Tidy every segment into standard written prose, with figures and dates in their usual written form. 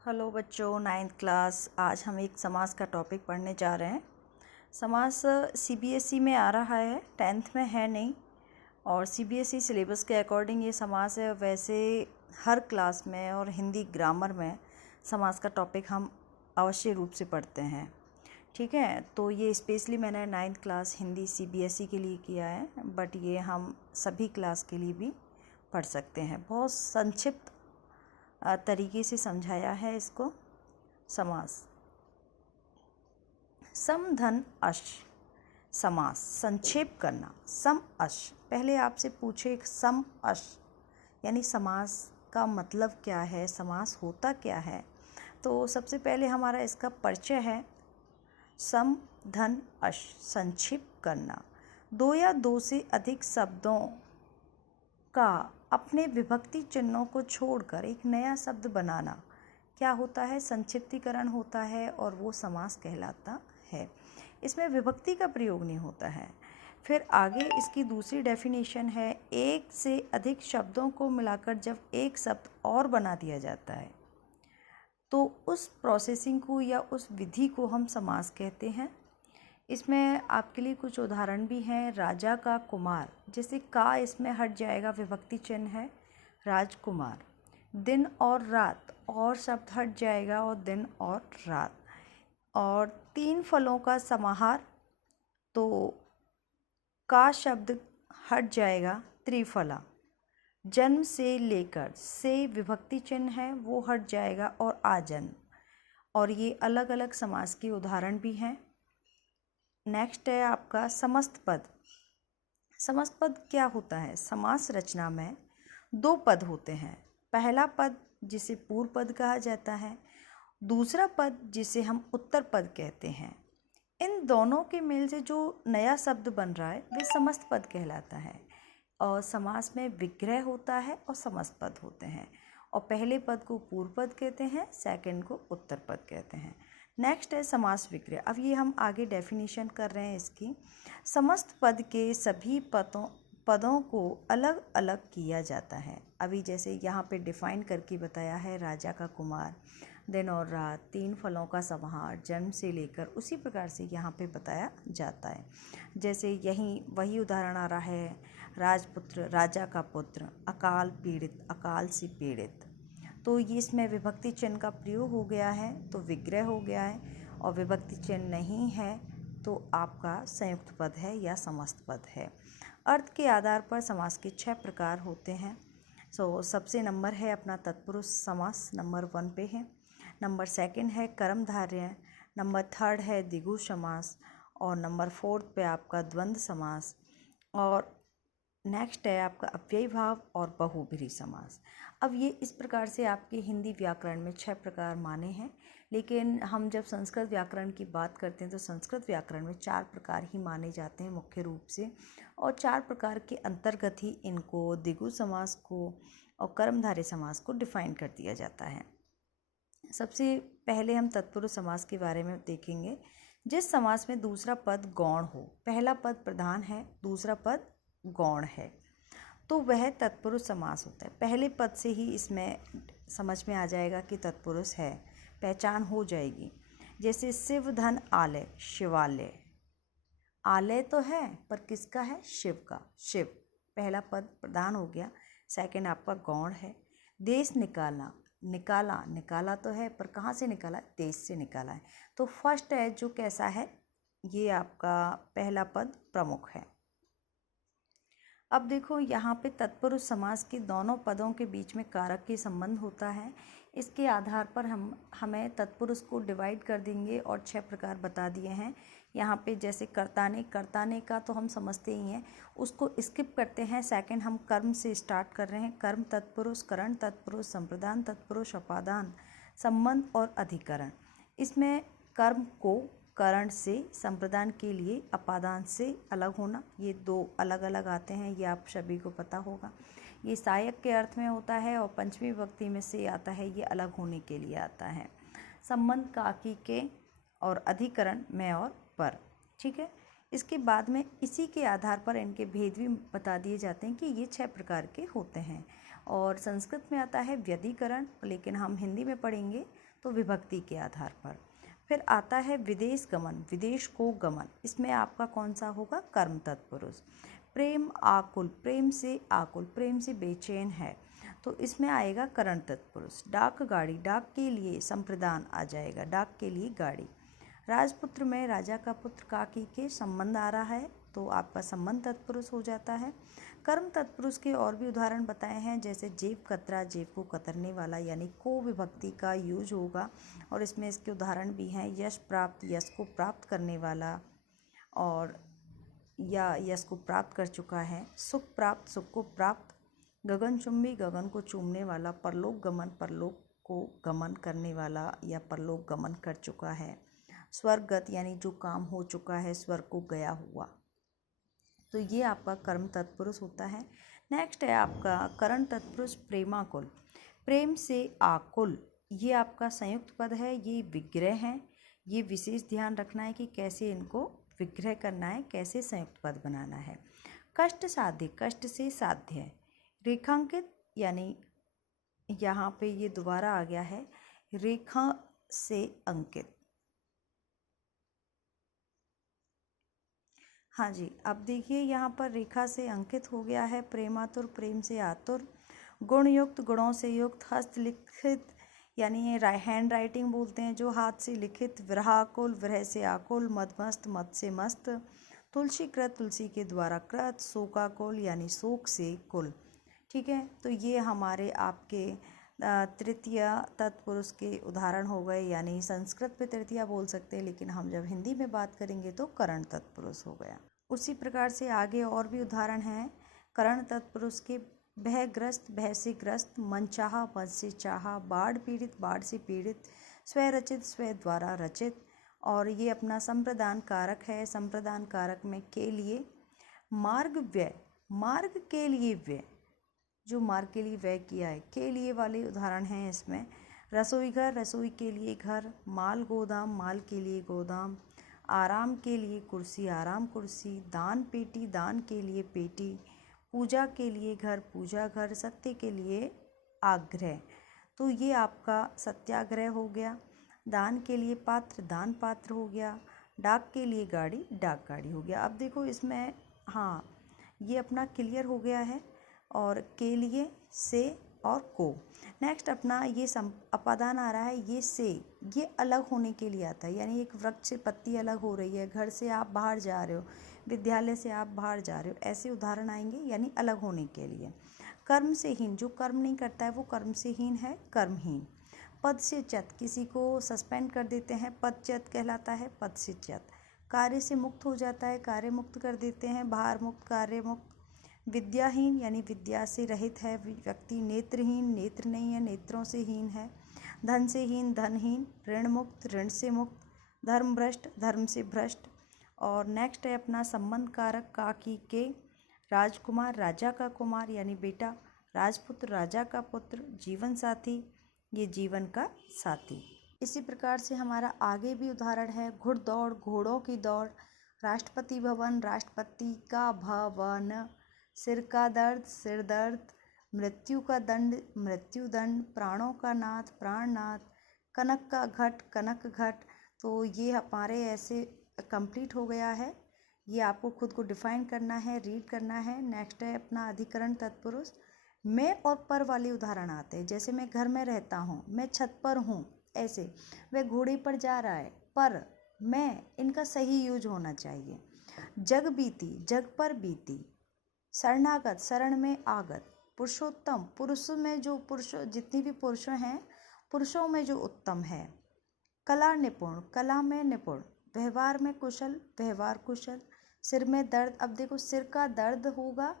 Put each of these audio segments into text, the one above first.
Hello बच्चों, ninth class. आज हम एक समास का टॉपिक पढ़ने जा रहे हैं। समास सीबीएसई में आ रहा है, टेंथ में है नहीं। और सीबीएसई सिलेबस के अकॉर्डिंग ये समास है। वैसे हर क्लास में और हिंदी ग्रामर में समास का टॉपिक हम अवश्य रूप से पढ़ते हैं। ठीक है, तो ये स्पेशली मैंने नाइन्थ क्लास हिंदी सीबीएसई के लिए किया है, बट ये हम सभी क्लास के लिए भी पढ़ सकते हैं। बहुत संक्षिप्त तरीके से समझाया है इसको। समास सम धन अश। समास संक्षेप करना। सम अश, पहले आपसे पूछे सम अश यानी समास का मतलब क्या है, समास होता क्या है। तो सबसे पहले हमारा इसका परिचय है। सम धन अश, संक्षिप्त करना। दो या दो से अधिक शब्दों का अपने विभक्ति चिन्हों को छोड़कर एक नया शब्द बनाना क्या होता है, संक्षिप्तीकरण होता है, और वो समास कहलाता है। इसमें विभक्ति का प्रयोग नहीं होता है। फिर आगे इसकी दूसरी डेफिनेशन है, एक से अधिक शब्दों को मिलाकर जब एक शब्द और बना दिया जाता है तो उस प्रोसेसिंग को या उस विधि को हम समास कहते हैं। इसमें आपके लिए कुछ उदाहरण भी हैं। राजा का कुमार, जैसे का इसमें हट जाएगा, विभक्ति चिन्ह है राजकुमार। दिन और रात, और शब्द हट जाएगा और दिन और रात। और तीन फलों का समाहार, तो का शब्द हट जाएगा, त्रिफला। जन्म से लेकर, से विभक्ति चिन्ह है वो हट जाएगा और आजन्म। और ये अलग अलग समास के उदाहरण भी हैं। नेक्स्ट है आपका समस्त पद। समस्त पद क्या होता है, समास रचना में दो पद होते हैं। पहला पद जिसे पूर्व पद कहा जाता है, दूसरा पद जिसे हम उत्तर पद कहते हैं। इन दोनों के मेल से जो नया शब्द बन रहा है वे समस्त पद कहलाता है। और समास में विग्रह होता है और समस्त पद होते हैं। और पहले पद को पूर्व पद कहते हैं, सेकंड को उत्तर पद कहते हैं। नेक्स्ट है समास विग्रह। अब ये हम आगे डेफिनेशन कर रहे हैं इसकी। समस्त पद के सभी पदों को अलग अलग किया जाता है। अभी जैसे यहाँ पे डिफाइन करके बताया है, राजा का कुमार, दिन और रात, तीन फलों का समाहार, जन्म से लेकर, उसी प्रकार से यहाँ पे बताया जाता है। जैसे यहीं वही उदाहरण आ रहा है, राजपुत्र, राजा का पुत्र, अकाल पीड़ित, अकाल से पीड़ित। तो ये इसमें विभक्ति चिन्ह का प्रयोग हो गया है तो विग्रह हो गया है, और विभक्ति चिन्ह नहीं है तो आपका संयुक्त पद है या समस्त पद है। अर्थ के आधार पर समास के 6 प्रकार होते हैं। सबसे नंबर है अपना तत्पुरुष समास, नंबर 1 पे है। नंबर 2 है कर्मधारय, नंबर 3 है द्विगु समास, और नंबर 4 पे आपका द्वंद्व समास, और नेक्स्ट है आपका अव्ययी भाव और बहुब्रीहि समास। अब ये इस प्रकार से आपके हिंदी व्याकरण में 6 प्रकार माने हैं। लेकिन हम जब संस्कृत व्याकरण की बात करते हैं तो संस्कृत व्याकरण में 4 प्रकार ही माने जाते हैं मुख्य रूप से, और 4 प्रकार के अंतर्गत ही इनको, द्विगु समास को और कर्मधारय समास को डिफाइन कर दिया जाता है। सबसे पहले हम तत्पुरुष समास के बारे में देखेंगे। जिस समास में दूसरा पद गौण हो, पहला पद प्रधान है, दूसरा पद गौण है, तो वह तत्पुरुष समास होता है। पहले पद से ही इसमें समझ में आ जाएगा कि तत्पुरुष है, पहचान हो जाएगी। जैसे शिव धन आलय, शिवालय। आलय तो है पर किसका है, शिव का। शिव पहला पद प्रधान हो गया, सेकंड आपका गौण है। देश निकालना, निकाला, निकाला तो है पर कहाँ से निकाला, देश से निकाला है। तो फर्स्ट है जो कैसा है, ये आपका पहला पद प्रमुख है। अब देखो यहाँ पे तत्पुरुष समास के दोनों पदों के बीच में कारक के संबंध होता है। इसके आधार पर हमें तत्पुरुष को डिवाइड कर देंगे और 6 प्रकार बता दिए हैं यहाँ पे। जैसे कर्ताने, कर्ताने का तो हम समझते ही हैं, उसको स्किप करते हैं। सेकंड हम कर्म से स्टार्ट कर रहे हैं। कर्म तत्पुरुष, करण तत्पुरुष, संप्रदान तत्पुरुष, अपादान, संबंध और अधिकरण। इसमें कर्म को करण से, संप्रदान के लिए अपादान से अलग होना, ये 2 अलग अलग आते हैं, ये आप सभी को पता होगा। ये सहायक के अर्थ में होता है और पंचमी विभक्ति में से आता है, ये अलग होने के लिए आता है। संबंध काकी के और अधिकरण में और पर। ठीक है, इसके बाद में इसी के आधार पर इनके भेद भी बता दिए जाते हैं कि ये 6 प्रकार के होते हैं। और संस्कृत में आता है व्यधिकरण, लेकिन हम हिंदी में पढ़ेंगे तो विभक्ति के आधार पर। फिर आता है विदेश गमन, विदेश को गमन, इसमें आपका कौन सा होगा, कर्म तत्पुरुष। प्रेम आकुल, प्रेम से आकुल, प्रेम से बेचैन है, तो इसमें आएगा करण तत्पुरुष। डाक गाड़ी, डाक के लिए संप्रदान आ जाएगा, डाक के लिए गाड़ी। राजपुत्र में राजा का पुत्र काकी के संबंध आ रहा है, तो आपका संबंध तत्पुरुष हो जाता है। कर्म तत्पुरुष के और भी उदाहरण बताए हैं, जैसे जेब कतरा, जेब को कतरने वाला, यानी को विभक्ति का यूज होगा, और इसमें इसके उदाहरण भी हैं। यश प्राप्त, यश को प्राप्त करने वाला, और या यश को प्राप्त कर चुका है। सुख प्राप्त, सुख को प्राप्त। गगनचुंबी, गगन को चूमने वाला। परलोक गमन, परलोक को गमन करने वाला या परलोक गमन कर चुका है। स्वर्गगत, यानी जो काम हो चुका है, स्वर्ग को गया हुआ। तो ये आपका कर्म तत्पुरुष होता है। नेक्स्ट है आपका करण तत्पुरुष प्रेमाकुल, प्रेम से आकुल, ये आपका संयुक्त पद है, ये विग्रह है। ये विशेष ध्यान रखना है कि कैसे इनको विग्रह करना है, कैसे संयुक्त पद बनाना है। कष्ट साध्य, कष्ट से साध्य है। रेखांकित, यानी यहाँ पे ये दोबारा आ गया है, रेखा से अंकित। हाँ जी, अब देखिए यहाँ पर रेखा से अंकित हो गया है। प्रेमातुर, प्रेम से आतुर। गुणयुक्त, गुणों से युक्त। हस्तलिखित, यानी ये हैंड राइटिंग बोलते हैं, जो हाथ से लिखित। विरहाकुल, विरह से आकुल। मदमस्त, मद से मस्त। तुलसीकृत, तुलसी के द्वारा कृत। शोकाकुल, यानी शोक से कुल। ठीक है, तो ये हमारे आपके तृतीय तत्पुरुष के उदाहरण हो गए, यानी संस्कृत में तृतीया बोल सकते हैं, लेकिन हम जब हिंदी में बात करेंगे तो करण तत्पुरुष हो गया। उसी प्रकार से आगे और भी उदाहरण हैं करण तत्पुरुष के। भयग्रस्त, भय से ग्रस्त। मनचाहा, मन से चाहा। बाढ़ पीड़ित, बाढ़ से पीड़ित। स्वरचित, स्व द्वारा रचित। और ये अपना संप्रदान कारक है, संप्रदान कारक में के लिए। मार्ग व्यय, मार्ग के लिए व्यय, जो मार्ग के लिए व्यय किया है, के लिए वाले उदाहरण हैं इसमें। रसोई घर, रसोई के लिए घर। माल गोदाम, माल के लिए गोदाम। आराम के लिए कुर्सी, आराम कुर्सी। दान पेटी, दान के लिए पेटी। पूजा के लिए घर, पूजा घर। सत्य के लिए आग्रह, तो ये आपका सत्याग्रह हो गया। दान के लिए पात्र, दान पात्र हो गया। डाक के लिए गाड़ी, डाक गाड़ी हो गया। अब देखो इसमें, हाँ, ये अपना क्लियर हो गया है। और के लिए, से और को। नेक्स्ट अपना ये अपादान आ रहा है, ये से, ये अलग होने के लिए आता है, यानी एक वृक्ष से पत्ती अलग हो रही है, घर से आप बाहर जा रहे हो, विद्यालय से आप बाहर जा रहे हो, ऐसे उदाहरण आएंगे, यानी अलग होने के लिए। कर्म से हीन, जो कर्म नहीं करता है वो कर्म से हीन है, कर्महीन। पद से च्युत, किसी को सस्पेंड कर देते हैं, पदच्युत कहलाता है, पद से च्युत। कार्य से मुक्त हो जाता है, कार्य मुक्त कर देते हैं, भार मुक्त, कार्य मुक्त। विद्याहीन, यानी विद्या से रहित है व्यक्ति। नेत्रहीन, नेत्र नहीं है, नेत्रों से हीन है। धन से हीन, धनहीन। ऋण मुक्त, ऋण से मुक्त। धर्म भ्रष्ट, धर्म से भ्रष्ट। और नेक्स्ट है अपना संबंध कारक काकी के। राजकुमार, राजा का कुमार यानी बेटा। राजपुत्र, राजा का पुत्र। जीवन साथी, ये जीवन का साथी। इसी प्रकार से हमारा आगे भी उदाहरण है। घुड़दौड़, घोड़ों की दौड़। राष्ट्रपति भवन, राष्ट्रपति का भवन। सिर का दर्द, सिर दर्द। मृत्यु का दंड, मृत्यु दंड। प्राणों का नाथ, प्राणनाथ। कनक का घट, कनक घट। तो ये हमारे ऐसे कंप्लीट हो गया है। ये आपको खुद को डिफाइन करना है, रीड करना है। नेक्स्ट है अपना अधिकरण तत्पुरुष। मैं और पर वाले उदाहरण आते हैं, जैसे मैं घर में रहता हूँ, मैं छत पर हूँ, ऐसे। वह घोड़े पर जा रहा है, पर, मैं, इनका सही यूज होना चाहिए। जग बीती, जग पर बीती। शरणागत, शरण में आगत। पुरुषोत्तम, पुरुष में जो पुरुष, जितनी भी पुरुष हैं, पुरुषों में जो उत्तम है। कला निपुण, कला में निपुण। व्यवहार में कुशल, व्यवहार कुशल। सिर में दर्द, अब देखो सिर का दर्द होगा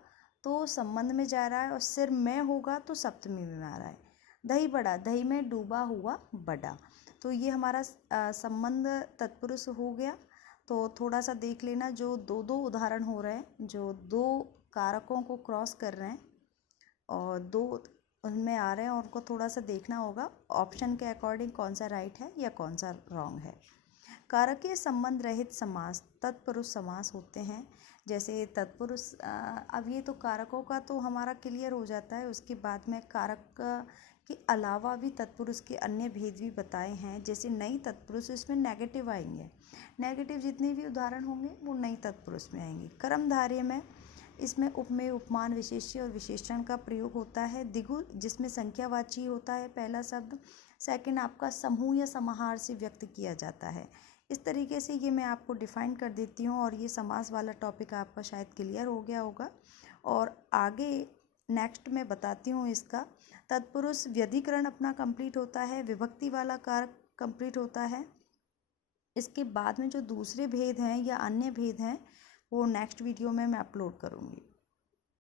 तो संबंध में जा रहा है, और सिर में होगा तो सप्तमी में आ रहा है। दही बड़ा, दही में डूबा हुआ बड़ा। तो ये हमारा संबंध तत्पुरुष हो गया। तो थोड़ा सा देख लेना, जो दो दो उदाहरण हो रहे हैं, जो दो कारकों को क्रॉस कर रहे हैं और दो उनमें आ रहे हैं, और उनको थोड़ा सा देखना होगा ऑप्शन के अकॉर्डिंग कौन सा राइट है या कौन सा रॉन्ग है। कारकीय संबंध रहित समास तत्पुरुष समास होते हैं। जैसे तत्पुरुष, अब ये तो कारकों का तो हमारा क्लियर हो जाता है। उसके बाद में कारक के अलावा भी तत्पुरुष के अन्य भेद भी बताए हैं। जैसे नई तत्पुरुष, इसमें नेगेटिव आएंगे, नेगेटिव जितने भी उदाहरण होंगे वो नई तत्पुरुष में आएंगे। कर्मधारय में इसमें उपमेय, उपमान, विशेष्य और विशेषण का प्रयोग होता है। द्विगु जिसमें संख्यावाची होता है पहला शब्द, सेकंड आपका समूह या समाहार से व्यक्त किया जाता है। इस तरीके से ये मैं आपको डिफाइन कर देती हूँ और ये समास वाला टॉपिक आपका शायद क्लियर हो गया होगा। और आगे नेक्स्ट मैं बताती हूँ इसका। तत्पुरुष व्यधिकरण अपना कंप्लीट होता है, विभक्ति वाला कारक कंप्लीट होता है। इसके बाद में जो दूसरे भेद हैं या अन्य भेद हैं वो नेक्स्ट वीडियो में मैं अपलोड करूँगी।